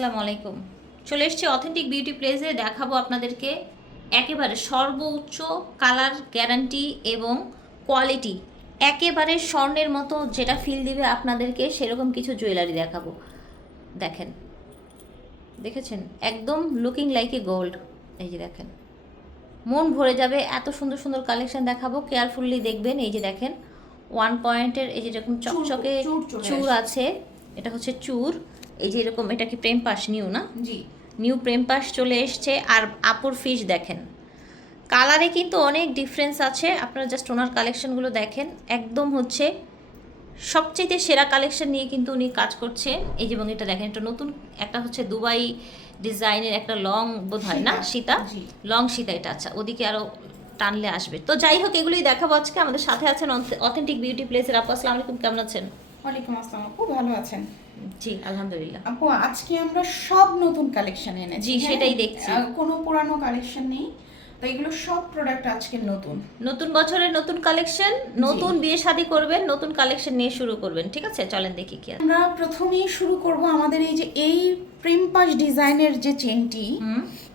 আসসালামু আলাইকুম। চলে এসেছি অথেন্টিক বিউটি প্লেসে দেখাবো আপনাদেরকে একেবারে সর্বোচ্চ কালার গ্যারান্টি এবং কোয়ালিটি একেবারে স্বর্ণের মতো যেটা ফিল দিবে আপনাদেরকে সেরকম কিছু জুয়েলারি দেখাবো। দেখেন দেখেছেন? একদম লুকিং লাইক এ গোল্ড এই যে দেখেন মন ভরে যাবে। এত সুন্দর সুন্দর কালেকশন দেখাবো। কেয়ারফুললি দেখবেন। এই যে দেখেন ওয়ান পয়েন্টের এই যে যেরকম চকচকে আসছে। আছে এটা হচ্ছে চূড় এই যে এরকম এটা কি প্রেম পাশ নিউ না? জি। নিউ প্রেম পাশ চলে এসছে আর আপুর ফিশ দেখেন। কালারে কিন্তু অনেক ডিফারেন্স আছে। আপনারা জাস্ট ওনার কালেকশনগুলো দেখেন। একদম হচ্ছে সবচেয়ে সেরা কালেকশন নিয়ে কিন্তু উনি কাজ করছে। এই যে এবং এটা দেখেন এটা নতুন একটা হচ্ছে দুবাই ডিজাইনের একটা লং বোধ হয় না? সীতা। লং সীতা এটা আচ্ছা। ওদিকে আরও টানলে আসবে। তো যাই হোক এগুলোই দেখাবো আজকে। আমাদের সাথে আছেন অথেন্টিক বিউটি প্লেসের আপু। আসসালামু আলাইকুম কেমন আছেন? ওয়ালাইকুম আসসালাম আপু ভালো আছেন? জি আলহামদুলিল্লাহ। আপু আজকে আমরা সব নতুন কালেকশন এনেছি। জি, হ্যাঁ? সেটাই দেখছি। কোনো পুরানো কালেকশন নেই। তো এগুলো সব প্রোডাক্ট আজকে নতুন। নতুন বছরের নতুন কালেকশন নতুন বিয়ে শাদী করবেন নতুন কালেকশন নিয়ে শুরু করবেন ঠিক আছে? চলেন দেখি কি আমরা প্রথমেই শুরু করব আমাদের এই যে এই প্রেমপাস ডিজাইনের যে চেনটি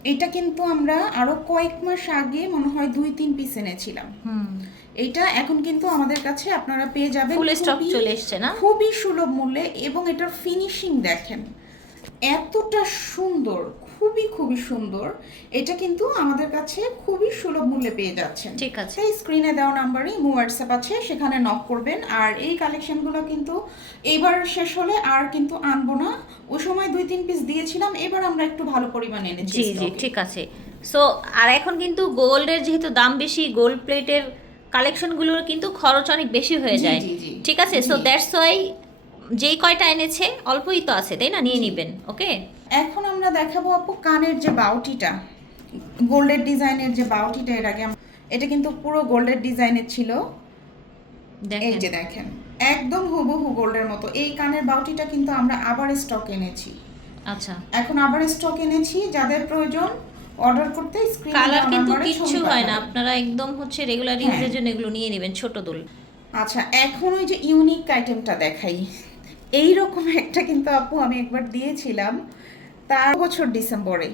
এটা কিন্তু আমরা আরও কয়েক মাস আগে মনে হয় দুই তিন পিস এনেছিলাম। হুম। এইটা এখন কিন্তু আমাদের কাছে আপনারা পেয়ে যাবেন ফুল স্টক চলে এসছে না? খুবই সুলভ মূল্যে এবং এটার ফিনিশিং দেখেন এতটা সুন্দর খুবই খুবই সুন্দর। এটা কিন্তু আমাদের কাছে খুবই সুলভ মূল্যে পেয়ে যাচ্ছেন। ঠিক আছে। এই স্ক্রিনে দেওয়া নাম্বারে ইমো হোয়াটসঅ্যাপ আছে সেখানে নক করবেন। আর এই কালেকশনগুলো কিন্তু এইবার শেষ হলে আর কিন্তু আনব না। ওই সময় দুই তিন পিস দিয়েছিলাম এবার আমরা একটু ভালো পরিমাণে এনেছি জি জি ঠিক আছে। সো আর এখন কিন্তু গোল্ডের যেহেতু দাম বেশি গোল্ড প্লেটের কালেকশনগুলোর কিন্তু খরচ অনেক বেশি হয়ে যায়। ঠিক আছে? সো। দ্যাটস ওয়াই যেই কয়টা এনেছে অল্পই তো আছে তাই না? নিয়ে নিবেন ওকে এখন আমরা দেখাবো আপু কানের যে বাউটিটা গোল্ডের ডিজাইনের যে বাউটিটা এর আগে এটা কিন্তু পুরো গোল্ডের ডিজাইনের ছিল। এই যে দেখেন একদম হুবহু গোল্ডের মতো। এই কানের বাউটিটা কিন্তু আমরা আবার স্টক এনেছি। আচ্ছা। এখন আবার স্টক এনেছি যাদের প্রয়োজন অর্ডার করতে স্ক্রিন কালার কিন্তু কিচ্ছু হয় না। আপনারা একদম হচ্ছে রেগুলার হ্যাঁ। ইউজের জন্য এগুলো নিয়ে নেবেন ছোট দোল। আচ্ছা এখন ওই যে ইউনিক আইটেমটা দেখাই। এই রকম একটা কিন্তু আপু আমি একবার দিয়েছিলাম তার বছর ডিসেম্বরে।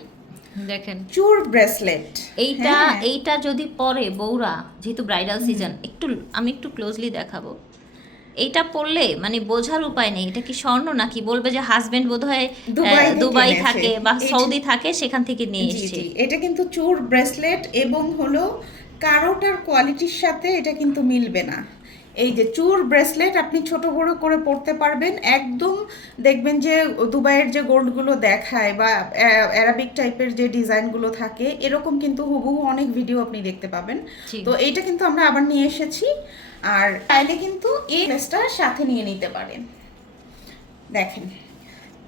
দেখেন। চুর ব্রেসলেট এইটা এইটা যদি পরে বৌরা যেহেতু ব্রাইডাল সিজন একটু আমি একটু ক্লোজলি দেখাবো। এইটা পড়লে মানে বোঝার উপায় নেই। এটা কি স্বর্ণ নাকি বলবে যে হাজবেন্ড বোধহয় দুবাই দুবাই থাকে বা সৌদি থাকে সেখান থেকে নিয়ে এসেছে। এটা কিন্তু চোর ব্রেসলেট এবং হলো কারোটার কোয়ালিটির সাথে এটা কিন্তু মিলবে না। এই যে চুর ব্রেসলেট আপনি ছোট বড় করে পরতে পারবেন। একদম দেখবেন যে দুবাইয়ের যে গোল্ডগুলো দেখায় বা অ্যারাবিক টাইপের যে ডিজাইনগুলো থাকে এরকম কিন্তু হুবহু অনেক ভিডিও আপনি দেখতে পাবেন। তো এইটা কিন্তু আমরা আবার নিয়ে এসেছি। আর চাইলে কিন্তু এই ড্রেসটা সাথে নিয়ে নিতে পারেন। দেখেন।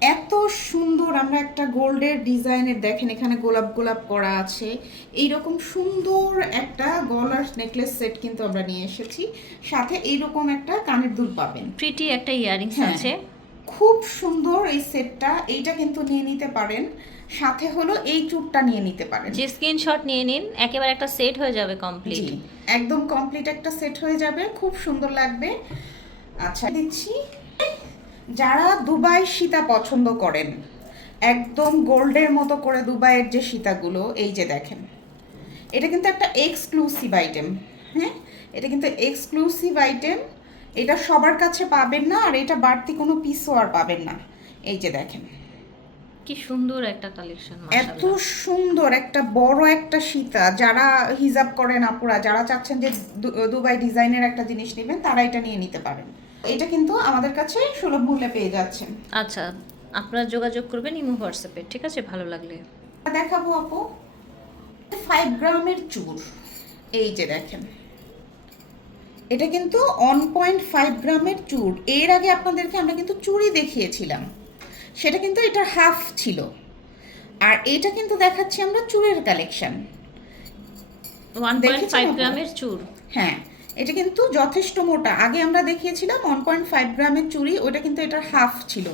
এত সুন্দর আমরা একটা গোল্ডের ডিজাইনের দেখেন এখানে গোলাপ গোলাপ করা আছে। এইরকম সুন্দর একটা গলার নেকলেস সেট কিন্তু আমরা নিয়ে এসেছি। সাথে এইরকম একটা কানের দুল পাবেন। প্রিটি একটা ইয়ারিংস হ্যাঁ। আছে। খুব সুন্দর এই সেটটা এইটা কিন্তু নিয়ে নিতে পারেন। সাথে হলো এই চুপটা নিয়ে নিতে পারেন। যে স্ক্রিনশট নিয়ে নিন একেবারে একটা সেট হয়ে যাবে কমপ্লিট একদম কমপ্লিট একটা সেট হয়ে যাবে। খুব সুন্দর লাগবে। আচ্ছা দিচ্ছি। যারা দুবাই সীতা পছন্দ করেন একদম গোল্ডের মতো করে দুবাইয়ের যে সীতাগুলো এই যে দেখেন এটা কিন্তু একটা এক্সক্লুসিভ আইটেম হ্যাঁ? এটা কিন্তু এক্সক্লুসিভ আইটেম এটা সবার কাছে পাবেন না আর এটা বাড়তি কোনো পিসও আর পাবেন না। এই যে দেখেন। কি সুন্দর একটা কালেকশন এত সুন্দর একটা বড় একটা সীতা যারা হিজাব করেন আপুরা যারা চাচ্ছেন যে দুবাই ডিজাইনের একটা জিনিস নেবেন তারা এটা নিয়ে নিতে পারেন। এটা কিন্তু আমাদের কাছে সুলভ মূল্যে পেয়ে যাচ্ছে। আচ্ছা আপনারা যোগাযোগ করবেন ইমো হোয়াটসঅ্যাপে ঠিক আছে? ভালো লাগলে। দেখাবো আপু। ফাইভ গ্রামের চুর। এই যে দেখেন। এটা কিন্তু ওয়ান পয়েন্ট ফাইভ গ্রামের চুর। এর আগে আপনাদেরকে আমরা কিন্তু চুড়ি দেখিয়েছিলাম। সেটা কিন্তু এটার হাফ ছিল। আর এটা কিন্তু দেখাচ্ছি আমরা চুরের কালেকশন ওয়ান পয়েন্ট ফাইভ গ্রামের চুর। হ্যাঁ। এটা কিন্তু যথেষ্ট মোটা। আগে আমরা দেখিয়েছিলাম ওয়ান পয়েন্ট ফাইভ গ্রামের চুড়ি ওটা কিন্তু এটার হাফ ছিল।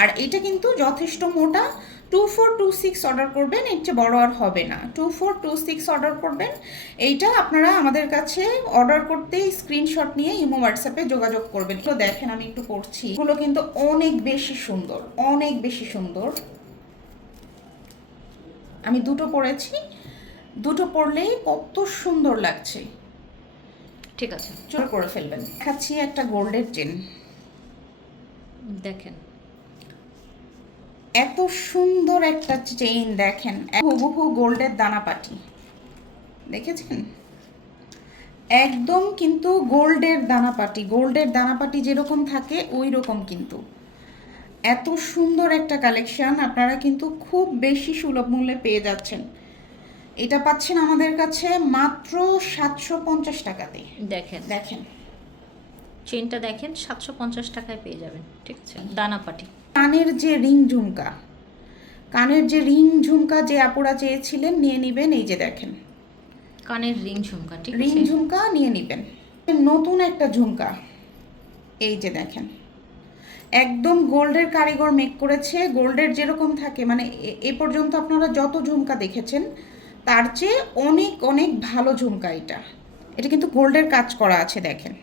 আর এটা কিন্তু যথেষ্ট মোটা। Two four two six order করবেন, এর চেয়ে বড় আর হবে না। Two four two six order করবেন, এইটা আপনারা আমাদের কাছে অর্ডার করতে স্ক্রিনশট নিয়ে ইমো হোয়াটসঅ্যাপে যোগাযোগ করবেন। এগুলো দেখেন, আমি একটু পড়ছি এগুলো কিন্তু অনেক বেশি সুন্দর, অনেক বেশি সুন্দর। আমি দুটো পরেছি। দুটো পরলেই কত সুন্দর লাগছে। ঠিক আছে। চোর করে ফেলবেন। খাচ্ছি একটা গোল্ডের চেন দেখেন। এত সুন্দর একটা চেইন দেখেন। হুবহু গোল্ডের দানাপাটি দেখেছেন? একদম কিন্তু গোল্ডের দানাপাটি গোল্ডের দানাপাটি যেরকম থাকে ওই রকম কিন্তু। এত সুন্দর একটা কালেকশন আপনারা কিন্তু খুব বেশি সুলভ মূল্যে পেয়ে যাচ্ছেন। এটা পাচ্ছেন আমাদের কাছে মাত্র সাতশো পঞ্চাশ টাকাতে। দেখেন। দেখেন। চেনটা দেখেন সাতশো পঞ্চাশ টাকায় পেয়ে যাবেন ঠিক আছে? দানাপাটি কানের যে রিং ঝুমকা কানের যে রিং ঝুমকা যে আপুরা চেয়েছিলেন নিয়ে নিবেন এই যে দেখেন। কানের রিং ঝুমকা ঠিক রিং ঝুমকা নিয়ে নিবেন। নতুন একটা ঝুমকা এই যে দেখেন। একদম গোল্ডের কারিগর মেক করেছে গোল্ডের যেরকম থাকে মানে এ পর্যন্ত আপনারা যত ঝুমকা দেখেছেন তার চেয়ে অনেক অনেক ভালো ঝুমকা এটা। এটা কিন্তু গোল্ডের কাজ করা আছে দেখেন।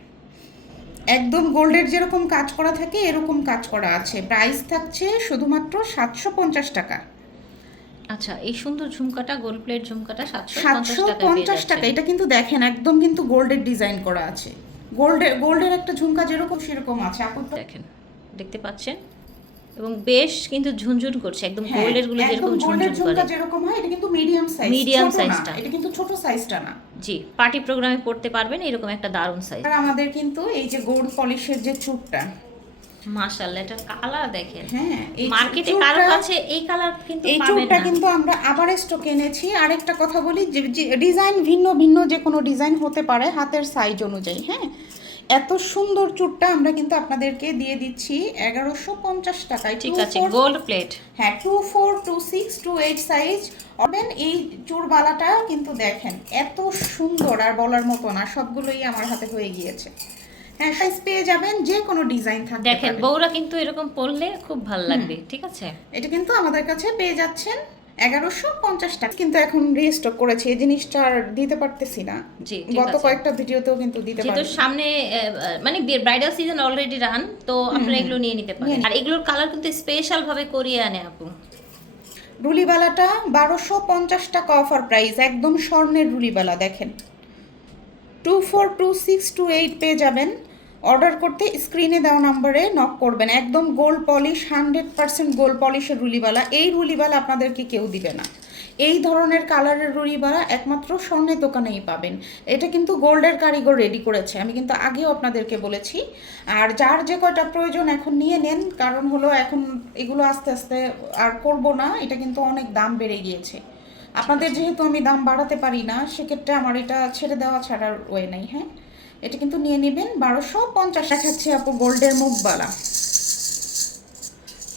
একদম গোল্ডের যেরকম কাজ করা থাকে এরকম কাজ করা আছে। প্রাইস থাকছে শুধুমাত্র সাতশো পঞ্চাশ টাকা। আচ্ছা এই সুন্দর ঝুমকাটা গোল্ড প্লেট ঝুমকাটা সাতশো পঞ্চাশ টাকা এটা কিন্তু দেখেন একদম কিন্তু গোল্ডের ডিজাইন করা আছে। গোল্ডের গোল্ডের একটা ঝুমকা যেরকম সেরকম আছে। দেখেন দেখতে পাচ্ছেন? এবং বেশ কিন্তু ঝুনঝুন করছে একদম হ্যাঁ, গোল্ডেরগুলো যেরকম ঝুনঝুন করে। যেরকম হয় এটা কিন্তু মিডিয়াম সাইজ Medium ছোট size না টা। এটা কিন্তু ছোট সাইজটা না। জি পার্টি প্রোগ্রামে পড়তে পারবেন এরকম একটা দারুণ সাইজ আর আমাদের কিন্তু এই যে গোল্ড পলিশের যে চুটটা। মাশাআল্লাহ এটা কালার দেখেন। হ্যাঁ এই মার্কেটে কারও কাছে এই কালার কিন্তু এই পাবেন না। কিন্তু আমরা আবার স্টক এনেছি। আরেকটা কথা বলি যে ডিজাইন ভিন্ন ভিন্ন যে কোনো ডিজাইন হতে পারে হাতের সাইজ অনুযায়ী হ্যাঁ? এত সুন্দর চুড়টা আমরা কিন্তু আপনাদেরকে দিয়ে দিচ্ছি এগারোশো পঞ্চাশ টাকায় ঠিক আছে গোল্ড প্লেট হ্যাঁ two four two six two eight size অবেন এই চুরবালাটা কিন্তু দেখেন এত সুন্দর আর বলার মতো না সবগুলোই আমার হাতে হয়ে গিয়েছে। হ্যাঁ সাইজ পেয়ে যাবেন যে কোনো ডিজাইন থাকতে দেখেন। বউরা কিন্তু এরকম পরলে খুব ভালো লাগবে ঠিক আছে? এটা কিন্তু আমাদের কাছে পেয়ে যাচ্ছেন। এগারোশো পঞ্চাশ টাকা। কিন্তু এখন রিস্টক করেছি এই জিনিসটা আর দিতে পারতেছি না। জি গত কয়েকটা ভিডিওতেও কিন্তু দিতে পারি সামনে মানে ব্রাইডাল সিজন অলরেডি রান তো আপনারা এগুলো নিয়ে নিতে পারেন। আর এগুলোর কালার কিন্তু স্পেশাল ভাবে করিয়ে আনে আপু। রুলিবালাটা বারোশো পঞ্চাশ টাকা অফার প্রাইস একদম স্বর্ণের রুলিবালা দেখেন। Two four two six two eight পেয়ে যাবেন। অর্ডার করতে স্ক্রিনে দেওয়া নম্বরে নক করবেন। একদম gold polish hundred percent gold পলিশের রুলিবালা। এই রুলিবালা আপনাদেরকে কেউ দিবে না। এই ধরনের কালারের রুলিবালা একমাত্র স্বর্ণের দোকানেই পাবেন। এটা কিন্তু গোল্ডের কারিগর রেডি করেছে। আমি কিন্তু আগেও আপনাদেরকে বলেছি। আর যার যে কয়টা প্রয়োজন এখন নিয়ে নেন, কারণ হলো এখন এগুলো আস্তে আস্তে আর করব না, এটা কিন্তু অনেক দাম বেড়ে গিয়েছে। আপনাদের যেহেতু আমি দাম বাড়াতে পারি না, সেক্ষেত্রে আমার এটা ছেড়ে দেওয়া ছাড়ার ওয়ে নাই হ্যাঁ? এটা কিন্তু নিয়ে নেবেন বারোশো পঞ্চাশ। দেখাচ্ছি আপু গোল্ডের মুখবালা।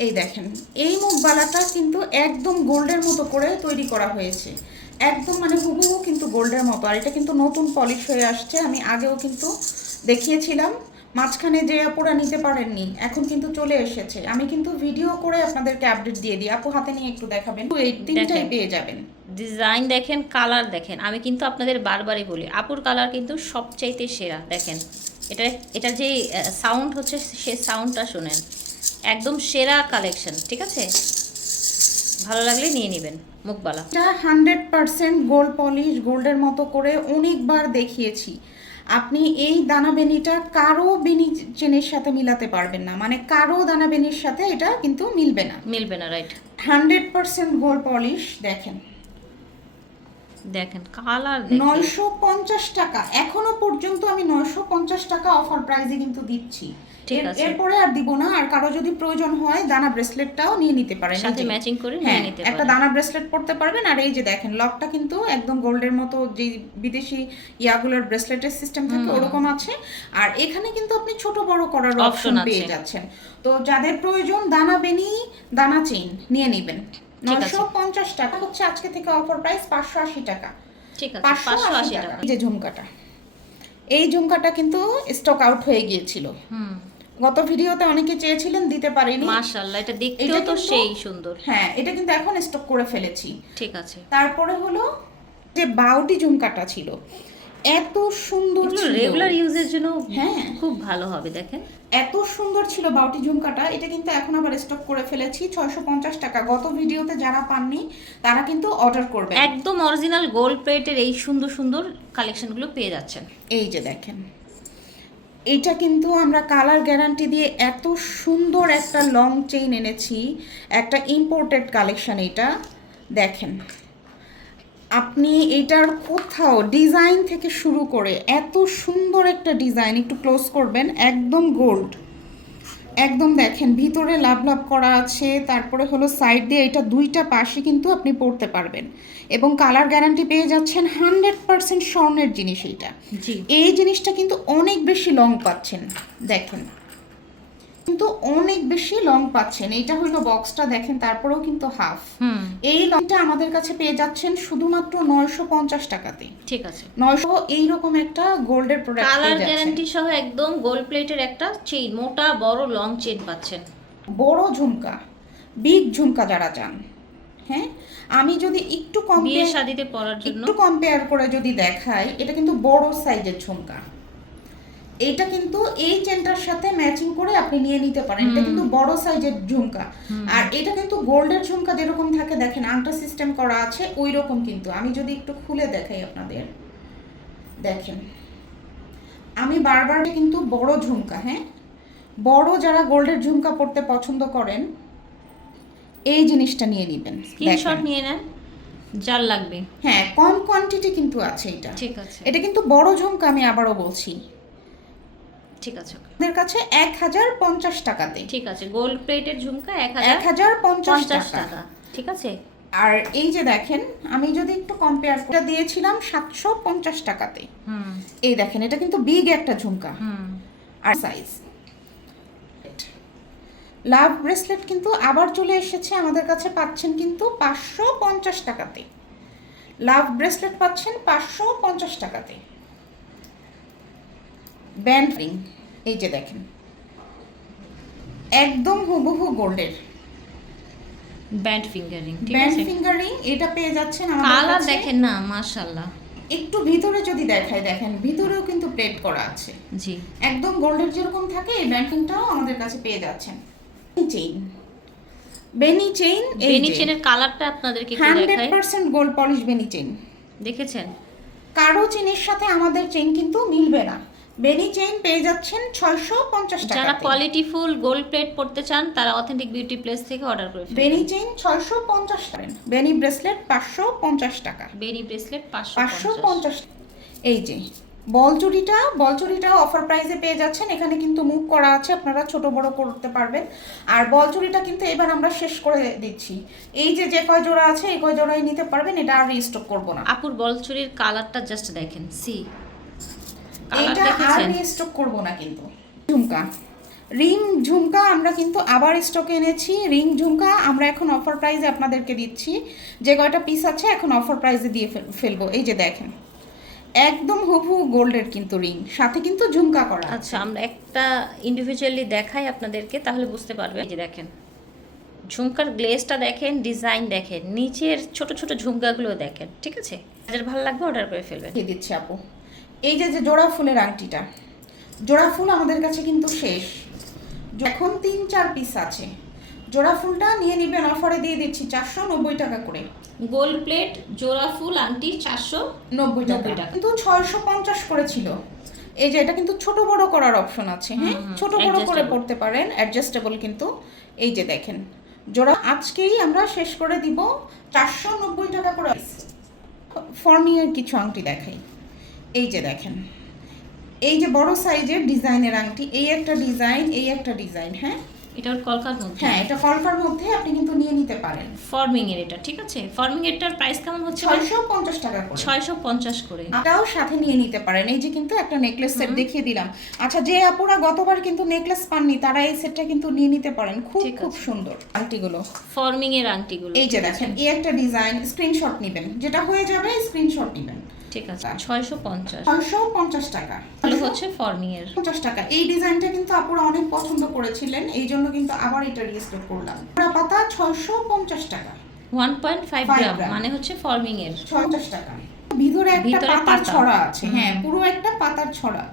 এই দেখেন, এই মুখবালাটা কিন্তু একদম গোল্ডের মতো করে তৈরি করা হয়েছে। একদম মানে হুবহু কিন্তু গোল্ডের মতো। আর এটা কিন্তু নতুন পলিশ হয়ে আসছে। আমি আগেও কিন্তু দেখিয়েছিলাম। মাঝখানে যে আপুরা নিতে পারেননি এখন কিন্তু চলে এসেছে। আমি কিন্তু ভিডিও করে আপনাদেরকে আপডেট দিয়ে দিই। আপু হাতে নিয়ে একটু দেখাবেন। এই তিনটাই পেয়ে যাবেন। ডিজাইন দেখেন কালার দেখেন। আমি কিন্তু আপনাদের বারবারই বলি আপুর কালার কিন্তু সবচাইতে সেরা দেখেন। এটা এটা যে সাউন্ড হচ্ছে সে সাউন্ডটা শুনেন। একদম সেরা কালেকশন ঠিক আছে? ভালো লাগলে নিয়ে নেবেন মুখবালা। এটা হান্ড্রেড পারসেন্ট গোল্ড পলিশ গোল্ডের মতো করে অনেকবার দেখিয়েছি। আপনি এই দানা বেনিটা কারও বেনি চেনের সাথে মিলাতে পারবেন না। মানে কারও দানাবেনির সাথে এটা কিন্তু মিলবে না। মিলবে না right hundred percent gold polish দেখেন। দেখেন কালার নয়শো পঞ্চাশ টাকা। এখনও পর্যন্ত আমি নয়শো পঞ্চাশ টাকা অফার প্রাইসে কিন্তু দিচ্ছি। এরপরে আর দিব না আর কারও যদি প্রয়োজন হয় দানা ব্রেসলেটটাও নিয়ে নিতে পারেন। সাথে ম্যাচিং করে নিয়ে হ্যাঁ নিতে একটা দানা ব্রেসলেট পরতে পারবেন আর এই যে দেখেন লকটা কিন্তু একদম গোল্ডের মতো যে বিদেশি ইয়াগুলোর ব্রেসলেটের সিস্টেম থাকে ওরকম আছে। আর এখানে কিন্তু আপনি ছোট বড় করার অপশন পেয়ে যাচ্ছেন। তো যাদের প্রয়োজন দানা বেনি দানা চেইন নিয়ে নেবেন। নয়শো পঞ্চাশ টাকা হচ্ছে আজকে থেকে অফার প্রাইস পাঁচশো আশি টাকা। ঠিক আছে পাঁচশো আশি টাকা। যে ঝুমকাটা। এই ঝুমকাটা কিন্তু স্টক আউট হয়ে গিয়েছিল। হুম। গত ভিডিওতে অনেকে চেয়েছিলেন দিতে পারিনি। মাশাআল্লাহ এটা দেখতেও তো সেই সুন্দর। হ্যাঁ এটা কিন্তু এখন স্টক করে ফেলেছি। ঠিক আছে। তারপরে হলো যে বাউটি ঝুমকাটা ছিল। এত সুন্দর। রেগুলার ইউজের জন্য হ্যাঁ। খুব ভালো হবে দেখেন। এত সুন্দর ছিল বাউটি ঝুমকাটা এটা কিন্তু এখন আবার স্টক করে ফেলেছি ছয়শো পঞ্চাশ টাকা। গত ভিডিওতে যারা পাননি তারা কিন্তু অর্ডার করবে একদম অরিজিনাল গোল্ড প্লেটের এই সুন্দর সুন্দর কালেকশনগুলো পেয়ে যাচ্ছেন। এই যে দেখেন এটা কিন্তু আমরা কালার গ্যারান্টি দিয়ে এত সুন্দর একটা লং চেইন এনেছি একটা ইম্পোর্টেড কালেকশন এটা। দেখেন আপনি এটার কোথাও ডিজাইন থেকে শুরু করে এত সুন্দর একটা ডিজাইন একটু ক্লোজ করবেন একদম গোল্ড একদম দেখেন ভিতরে লাভ লাভ করা আছে তারপরে হলো সাইড দিয়ে এটা দুইটা পাশে কিন্তু আপনি পড়তে পারবেন। এবং কালার গ্যারান্টি পেয়ে যাচ্ছেন হান্ড্রেড পার্সেন্ট স্বর্ণের জিনিস এইটা। এই জিনিসটা কিন্তু অনেক বেশি লং পাচ্ছেন দেখেন। কিন্তু অনেক বেশি লং পাচ্ছেন। এইটা হলো বক্সটা দেখেন তারপরেও কিন্তু হাফ এই লংটা আমাদের কাছে পেয়ে যাচ্ছেন শুধুমাত্র নয়শো পঞ্চাশ টাকাতে ঠিক আছে। নয়শো এইরকম একটা গোল্ডের প্রোডাক্ট কালার গ্যারান্টি সহ একদম গোল্ড প্লেটের একটা চেইন মোটা বড় লং চেইন পাচ্ছেন। বড় ঝুমকা বিগ ঝুমকা যারা চান হ্যাঁ? আমি যদি একটু বিয়ে কম্পেয়ার শাদিতে পরার জন্য। একটু কম্পেয়ার করে যদি দেখাই এটা কিন্তু বড় সাইজের ঝুমকা। এইটা কিন্তু এই চেনটার সাথে ম্যাচিং করে আপনি নিয়ে নিতে পারেন। এটা কিন্তু বড় সাইজের ঝুমকা। আর এটা কিন্তু গোল্ডের ঝুমকা যেরকম থাকে দেখেন আংটা সিস্টেম করা আছে ওই রকম কিন্তু। আমি যদি একটু খুলে দেখাই আপনাদের। দেখেন। আমি বারবার কিন্তু বড় ঝুমকা হ্যাঁ? বড় যারা গোল্ডের ঝুমকা পড়তে পছন্দ করেন এই জিনিসটা নিয়ে নেবেন। স্ক্রিনশট নিয়ে নেন যার লাগবে। হ্যাঁ কম কোয়ান্টিটি কিন্তু আছে এটা। ঠিক আছে। এটা কিন্তু বড় ঝুমকা আমি আবারও বলছি। ঠিক আছে আমাদের কাছে এক হাজার পঞ্চাশ টাকাতে। ঠিক আছে গোল্ড প্লেটের ঝুমকা এক এক হাজার পঞ্চাশ টাকা। ঠিক আছে? আর এই যে দেখেন আমি যদি একটু কম্পেয়ার করে দিয়েছিলাম সাতশো পঞ্চাশ টাকাতে। এই দেখেন এটা কিন্তু বিগ একটা ঝুমকা। হুম। আর সাইজ লাভ ব্রেসলেট কিন্তু আবার চলে এসেছে আমাদের কাছে পাচ্ছেন কিন্তু পাঁচশো পঞ্চাশ টাকাতে। লাভ ব্রেসলেট পাচ্ছেন পাঁচশো পঞ্চাশ টাকাতে। ব্যান্ড রিং এই যে দেখেন। একদম হুবহু গোল্ডের। ব্যান্ড ফিঙ্গারিং ঠিক ব্যান্ড ফিঙ্গার এটা পেয়ে যাচ্ছেন আমাদের কালার দেখেন না মাশাআল্লাহ। একটু ভিতরে যদি দেখায় দেখেন ভিতরেও কিন্তু প্লেট করা আছে। জি। একদম গোল্ডের যেরকম থাকে এই ব্যান্ডিংটাও আমাদের কাছে পেয়ে যাচ্ছেন। চেইন বেনি চেইন বেনি চেনের কালারটা আপনাদেরকে একটু দেখাই। পার্সেন্ট গোল্ড পলিশ বেনি চেইন দেখেছেন? কারও চেনের সাথে আমাদের চেইন কিন্তু মিলবে না। বেনি চেইন পেয়ে যাচ্ছেন ছয়শো পঞ্চাশ টাকা যারা কোয়ালিটি ফুল গোল্ড প্লেট পড়তে চান তারা অথেন্টিক বিউটি প্লেস থেকে অর্ডার করে বেনি চেইন ছয়শো পঞ্চাশ টাকা। বেনি ব্রেসলেট পাঁচশো পঞ্চাশ টাকা। বেনি ব্রেসলেট পাঁচশো পঞ্চাশ। এই যে বল চুড়িটা বল চুড়িটাও অফার প্রাইসে পেয়ে যাচ্ছেন। এখানে কিন্তু মুখ করা আছে আপনারা ছোট বড় করতে পারবেন। আর বল চুড়িটা কিন্তু এবার আমরা শেষ করে দিচ্ছি। এই যে যে কয় জোড়া আছে এই কয় জোড়াই নিতে পারবেন এটা আর রিস্টক করব না। আপুর বলচুরির কালারটা জাস্ট দেখেন সি এটা আর রিস্টক করব না কিন্তু। ঝুমকা। রিং ঝুমকা আমরা কিন্তু আবার স্টকে এনেছি। রিং ঝুমকা আমরা এখন অফার প্রাইসে আপনাদেরকে দিচ্ছি। যে কয়টা পিস আছে এখন অফার প্রাইসে দিয়ে ফেল- ফেলব। এই যে দেখেন একদম হুবহু গোল্ডের কিন্তু রিং সাথে কিন্তু ঝুমকা করা। আচ্ছা আমরা একটা ইন্ডিভিজুয়ালি দেখাই আপনাদেরকে তাহলে বুঝতে পারবেন। এই যে দেখেন ঝুমকার গ্লেজটা দেখেন ডিজাইন দেখেন নিচের ছোট ছোট ঝুমকাগুলো দেখেন ঠিক আছে? যাদের ভালো লাগবে অর্ডার করে ফেলবেন। দিচ্ছি আপু। এই যে যে জোড়া ফুলের আংটিটা জোড়া ফুল আমাদের কাছে কিন্তু শেষ। এখন তিন চার পিস আছে। জোড়া ফুলটা নিয়ে নেবেন অফারে দিয়ে দিচ্ছি চারশো নব্বই টাকা করে। গোল্ড প্লেট জোড়া ফুল আংটি চারশো নব্বই টাকা। কিন্তু ছয়শো পঞ্চাশ করেছিল। এই যে এটা কিন্তু ছোট বড় করার অপশন আছে হ্যাঁ? ছোট বড় করে। পড়তে পারেন অ্যাডজাস্টেবল কিন্তু। এই যে দেখেন জোড়া আজকেই আমরা শেষ করে দিব চারশো নব্বই টাকা করে। ফর্মিংয়ের কিছু আংটি দেখাই। এই যে দেখেন এই যে বড় সাইজের ডিজাইনের আংটি এই একটা ডিজাইন এই একটা ডিজাইন হ্যাঁ? এটা কলকার মধ্যে। হ্যাঁ এটা কলকার মধ্যে আপনি কিন্তু নিয়ে নিতে পারেন। ফর্মিং এর এটা ঠিক আছে? ফর্মিং এরটার প্রাইস কেমন হচ্ছে ছয়শো পঞ্চাশ টাকা করে। ছয়শো পঞ্চাশ করে। এটাও সাথে নিয়ে নিতে পারেন। এই যে কিন্তু একটা নেকলেস সেট দেখিয়ে দিলাম। আচ্ছা যে আপুরা গতবার কিন্তু নেকলেস পাননি তারা এই সেটটা কিন্তু নিয়ে নিতে পারেন। খুব খুব। সুন্দর আংটিগুলো। ফর্মিং এর আংটিগুলো এই যে দেখেন এই একটা ডিজাইন স্ক্রিনশট নেবেন। যেটা হয়ে যাবে স্ক্রিনশট নেবেন। ঠিক আছে। ছয়শো পঞ্চাশ। ছয়শো পঞ্চাশ টাকা। হচ্ছে পঞ্চাশ টাকা। এই ডিজাইনটা কিন্তু আপুরা অনেক পছন্দ করেছিলেন এই জন্য কিন্তু আবার এটা রিস্টোর করলাম। পুরা পাতা ছয়শো পঞ্চাশ টাকা। One point five gram. মানে হচ্ছে ফর্মিং এর। টাকা। ভিতরে একটা পাতার ছড়া আছে। হ্যাঁ পুরো একটা পাতার ছড়া।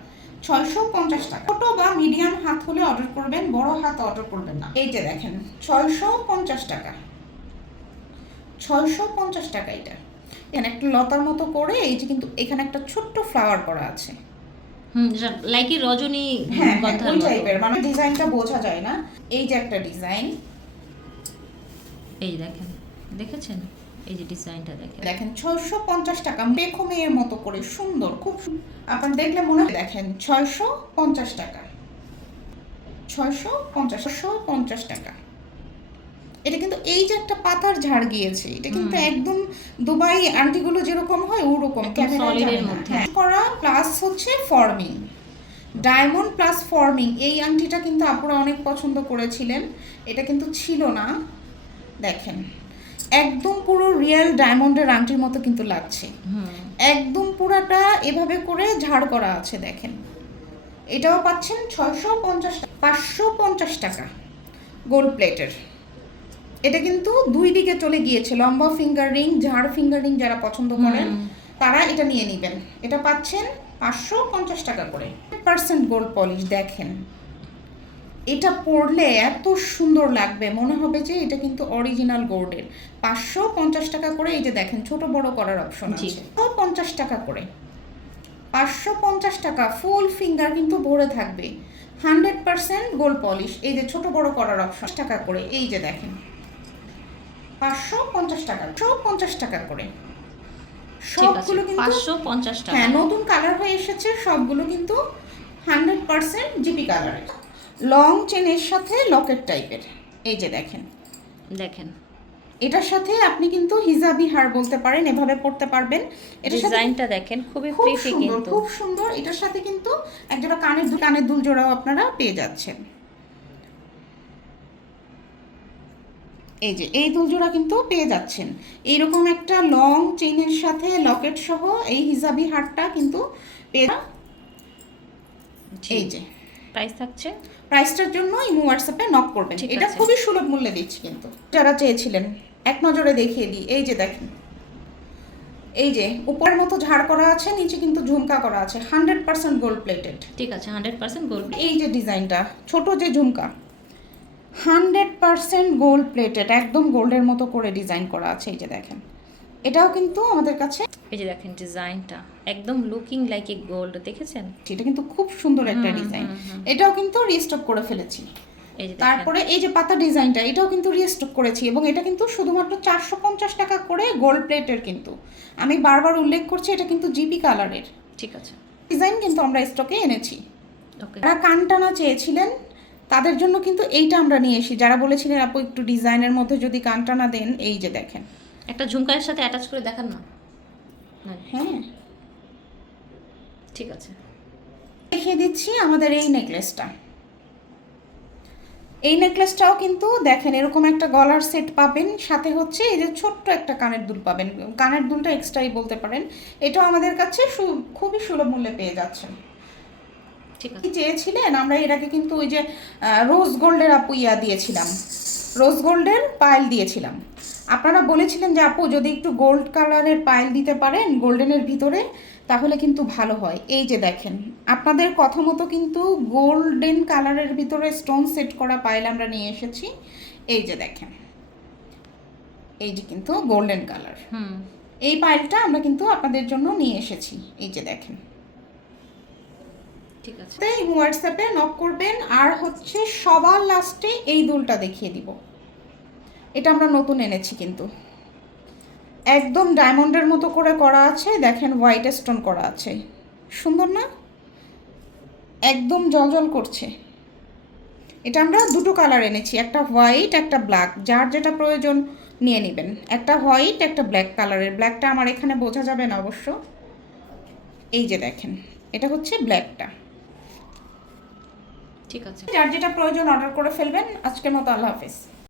ছয়শো পঞ্চাশ টাকা। ছোট বা মিডিয়াম হাত হলে অর্ডার করবেন বড় হাত অর্ডার করবেন না। এইটা দেখেন ছয়শো পঞ্চাশ টাকা। ছয়শো পঞ্চাশ টাকা এটা। এখানে একটা লতার মতো করে এই যে কিন্তু এখানে একটা ছোট্ট ফ্লাওয়ার করা আছে। হুম লাইকি রজনী হ্যাঁ হ্যাঁ, ওই টাইপের মানে ডিজাইনটা বোঝা যায় না। এই যে একটা ডিজাইন এই দেখেন দেখেছেন? এই যে ডিজাইনটা দেখেন। দেখেন ছয়শো পঞ্চাশ টাকা বেখো মেয়ের মতো করে সুন্দর খুব। আপনার দেখলে মনে হয় দেখেন ছয়শো পঞ্চাশ টাকা। ছয়শো পঞ্চাশ পঞ্চাশ টাকা। এটা কিন্তু এই যে একটা পাতার ঝাড় গিয়েছে এটা কিন্তু একদম দুবাই আন্টিগুলো যেরকম হয় ওরকম। হ্যাঁ, করা প্লাস হচ্ছে ফর্মিং ডায়মন্ড প্লাস ফর্মিং এই আংটিটা কিন্তু আপুরা অনেক পছন্দ করেছিলেন এটা কিন্তু ছিল না। দেখেন একদম পুরো রিয়েল ডায়মন্ডের আংটির মতো কিন্তু লাগছে। একদম পুরাটা এভাবে করে ঝাড় করা আছে দেখেন। এটাও পাচ্ছেন ছয়শো পঞ্চাশ পাঁচশো পঞ্চাশ টাকা গোল্ড প্লেটের এটা কিন্তু দুই দিকে চলে গিয়েছে। লম্বা ফিঙ্গার রিং ঝাড় ফিঙ্গার রিং যারা পছন্দ করেন তারা এটা নিয়ে নেবেন। এটা পাচ্ছেন পাঁচশো পঞ্চাশ টাকা করে। পার্সেন্ট গোল্ড পলিশ দেখেন। এটা পরলে এত সুন্দর লাগবে। মনে হবে যে এটা কিন্তু অরিজিনাল গোল্ডের পাঁচশো পঞ্চাশ টাকা করে এই যে দেখেন ছোট বড় করার অপশন। আছে। পঞ্চাশ টাকা করে। পাঁচশো পঞ্চাশ টাকা ফুল ফিঙ্গার কিন্তু ভরে থাকবে। হান্ড্রেড পার্সেন্ট গোল্ড পলিশ এই যে ছোট বড় করার অপশন টাকা করে এই যে দেখেন। পাঁচশো পঞ্চাশ টাকা পাঁচশো পঞ্চাশ টাকা করে। সবগুলো কিন্তু পাঁচশো পঞ্চাশ টাকা। হ্যাঁ নতুন কালার হয়ে এসেছে সবগুলো কিন্তু হান্ড্রেড পার্সেন্ট জিপি কালারের লং চেনের সাথে লকেট টাইপের এই যে দেখেন। দেখেন। এটার সাথে আপনি কিন্তু হিজাবি হার বলতে পারেন এভাবে পড়তে পারবেন। এটার ডিজাইনটা দেখেন খুবই খুব প্রিটি কিন্তু। খুব সুন্দর। এটার সাথে কিন্তু একজোড়া কানের কানের দুল জোড়াও আপনারা পেয়ে যাচ্ছেন। এই যে এই দুল জোড়া কিন্তু পেয়ে যাচ্ছেন। এইরকম একটা লং চেইনের সাথে লকেট সহ এই হিজাবি হারটা কিন্তু পেয়ে এই যে। প্রাইস থাকছে? প্রাইসটার জন্য ইমো হোয়াটসঅ্যাপে নক করবেন। এটা খুবই সুলভ মূল্যে দিচ্ছি কিন্তু। যারা চেয়েছিলেন এক নজরে দেখিয়ে দিই। এই যে দেখেন। এই যে উপরের মতো ঝাড় করা আছে নিচে কিন্তু ঝুমকা করা আছে। হান্ড্রেড পার্সেন্ট গোল্ড প্লেটেড ঠিক আছে হান্ড্রেড পার্সেন্ট গোল্ড এই যে ডিজাইনটা ছোট যে ঝুমকা। হান্ড্রেড পার্সেন্ট গোল্ড প্লেটেড একদম গোল্ডের মতো করে ডিজাইন করা আছে এই যে দেখেন। এটাও কিন্তু আমাদের কাছে এই যে দেখেন ডিজাইনটা একদম লুকিং লাইক এ গোল্ড দেখেছেন? এটা কিন্তু খুব সুন্দর একটা ডিজাইন। এটাও কিন্তু রিস্টক করে ফেলেছি। তারপরে এই যে পাতা ডিজাইনটা এটাও কিন্তু রিস্টক করেছি এবং এটা কিন্তু শুধুমাত্র চারশো পঞ্চাশ টাকা করে গোল্ড প্লেটের কিন্তু। আমি বারবার উল্লেখ করছি এটা কিন্তু জিপি কালারের। ঠিক আছে। ডিজাইন কিন্তু আমরা স্টকে এনেছি। যারা কানটানা চেয়েছিলেন তাদের জন্য কিন্তু এইটা আমরা নিয়ে এসি যারা বলেছিলেন আপু একটু ডিজাইনের মধ্যে যদি কানটা না দেন এই যে দেখেন। একটা ঝুমকার সাথে অ্যাটাচ করে দেখান না। হ্যাঁ। ঠিক আছে। দেখিয়ে দিচ্ছি আমাদের এই নেকলেসটা। এই নেকলেসটাও কিন্তু দেখেন এরকম একটা গলার সেট পাবেন। সাথে হচ্ছে এই যে ছোট্ট একটা কানের দুল পাবেন। কানের দুলটা এক্সট্রাই বলতে পারেন। এটাও আমাদের কাছে খুবই সুলভ মূল্যে পেয়ে যাচ্ছেন। ঠিক আছে। চেয়েছিলেন? আমরা এর আগে কিন্তু ওই যে রোজ গোল্ডের আপু ইয়া দিয়েছিলাম। রোজ গোল্ডের পায়েল দিয়েছিলাম। আপনারা বলেছিলেন যে আপু যদি একটু গোল্ড কালারের পায়েল দিতে পারেন গোল্ডেনের ভিতরে তাহলে কিন্তু ভালো হয়। এই যে দেখেন আপনাদের কথা মতো কিন্তু গোল্ডেন কালারের ভিতরে স্টোন সেট করা পায়েল আমরা নিয়ে এসেছি। এই যে দেখেন এই যে কিন্তু গোল্ডেন কালার হুম। এই পায়েলটা আমরা কিন্তু আপনাদের জন্য নিয়ে এসেছি। এই যে দেখেন ঠিক আছে। তাই হোয়াটসঅ্যাপে নক করবেন আর হচ্ছে সবার লাস্টে এই দুলটা দেখিয়ে দিব। এটা আমরা নতুন এনেছি কিন্তু। একদম ডায়মন্ডের মতো করে করা আছে, দেখেন হোয়াইট স্টোন করা আছে। সুন্দর না? একদম জলজল করছে। এটা আমরা দুটো কালার এনেছি, একটা হোয়াইট একটা ব্ল্যাক যার যেটা প্রয়োজন নিয়ে নেবেন। একটা হোয়াইট একটা ব্ল্যাক কালারের ব্ল্যাকটা আমার এখানে বোঝা যাবে না অবশ্য। এই যে দেখেন, এটা হচ্ছে ব্ল্যাকটা ঠিক আছে। যার যেটা প্রয়োজন অর্ডার করে ফেলবেন আজকের মতো আল্লাহ হাফিজ।